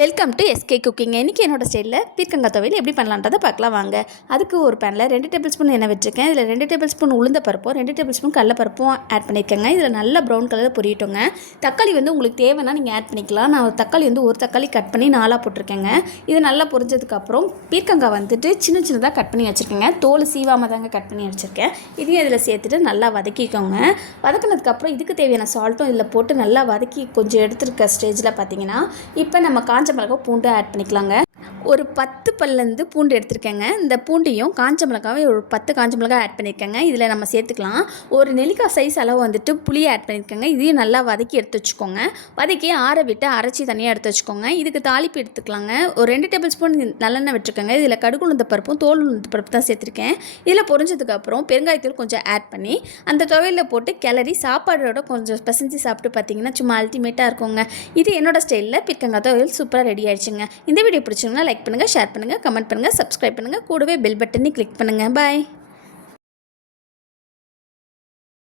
Welcome to SK cooking. இன்றைக்கி என்னோட ஸ்டைலில் பீர்க்கங்காய் துவையல் எப்படி பண்ணலான்றதை பார்க்கலாம் வாங்க. அதுக்கு ஒரு பேனில் 2 டேபிள் ஸ்பூன் எண்ணெய் வச்சுருக்கேன். இதில் 2 டேபிள் ஸ்பூன் உளுந்த பருப்பும் 2 டேபிள் ஸ்பூன் கடலப்பருப்பும் ஆட் பண்ணியிருக்கேங்க. இதில் நல்லா ப்ரௌன் கலரில் பொரியட்டோங்க. தக்காளி உங்களுக்கு தேவைன்னா நீங்கள் ஆட் பண்ணிக்கலாம். நான் தக்காளி ஒரு தக்காளி கட் பண்ணி 4 போட்டிருக்கேங்க. இது நல்லா பொரிஞ்சதுக்கப்புறம் பீர்க்கங்காய் சின்ன சின்னதாக கட் பண்ணி வச்சுருக்கேங்க. தோல் சீவாமல் தாங்க கட் பண்ணி வச்சுருக்கேன். இதையும் இதில் சேர்த்துட்டு நல்லா வதக்கிக்கோங்க. வதக்கினதுக்கப்புறம் இதுக்கு தேவையான சால்ட்டும் இதில் போட்டு நல்லா வதக்கி கொஞ்சம் எடுத்துருக்க ஸ்டேஜில் பார்த்தீங்கன்னா இப்போ நம்ம காஞ்ச மிளகாய் பூண்டு ஆட் பண்ணிக்கலாங்க. ஒரு 10 பல்லேருந்து பூண்டு எடுத்துருக்கேங்க. இந்த பூண்டையும் காஞ்ச மிளகாவை ஒரு 10 காஞ்ச மிளகாய் ஆட் பண்ணியிருக்கேங்க. இதில் நம்ம சேர்த்துக்கலாம். ஒரு நெல்லிக்காய் சைஸ் அளவு புளியை ஆட் பண்ணியிருக்கேங்க. இதையும் நல்லா வதக்கி எடுத்து வச்சுக்கோங்க. வதக்கி ஆற விட்டு அரைச்சி தனியாக எடுத்து வச்சுக்கோங்க. இதுக்கு தாளிப்பு எடுத்துக்கலாங்க. ஒரு 2 டேபிள் ஸ்பூன் நல்லெண்ணெய் விட்டுருக்கேங்க. இதில் கடுகு உளுந்த பருப்பும் தோல் உளுந்த பருப்பு தான் சேர்த்துருக்கேன். இதில் பொரிஞ்சதுக்கப்புறம் பெருங்காயத்தூள் கொஞ்சம் ஆட் பண்ணி அந்த துவையில் போட்டு கிளறி சாப்பாடோட கொஞ்சம் பிசைஞ்சு சாப்பிட்டு பார்த்தீங்கன்னா சும்மா அல்டிமேட்டாக இருக்குங்க. இது என்னோட ஸ்டைலில் பீர்க்கங்காய் துவையல் சூப்பராக ரெடி ஆயிடுச்சுங்க. இந்த வீடியோ பிடிச்சிங்கன்னா லைக் பண்ணுங்கள், ஷேர் பண்ணுங்கள், கமெண்ட் பண்ணுங்கள், சப்ஸ்கிரைப் பண்ணுங்கள், கூடவே பெல் பட்டனை கிளிக் பண்ணுங்கள். பாய்.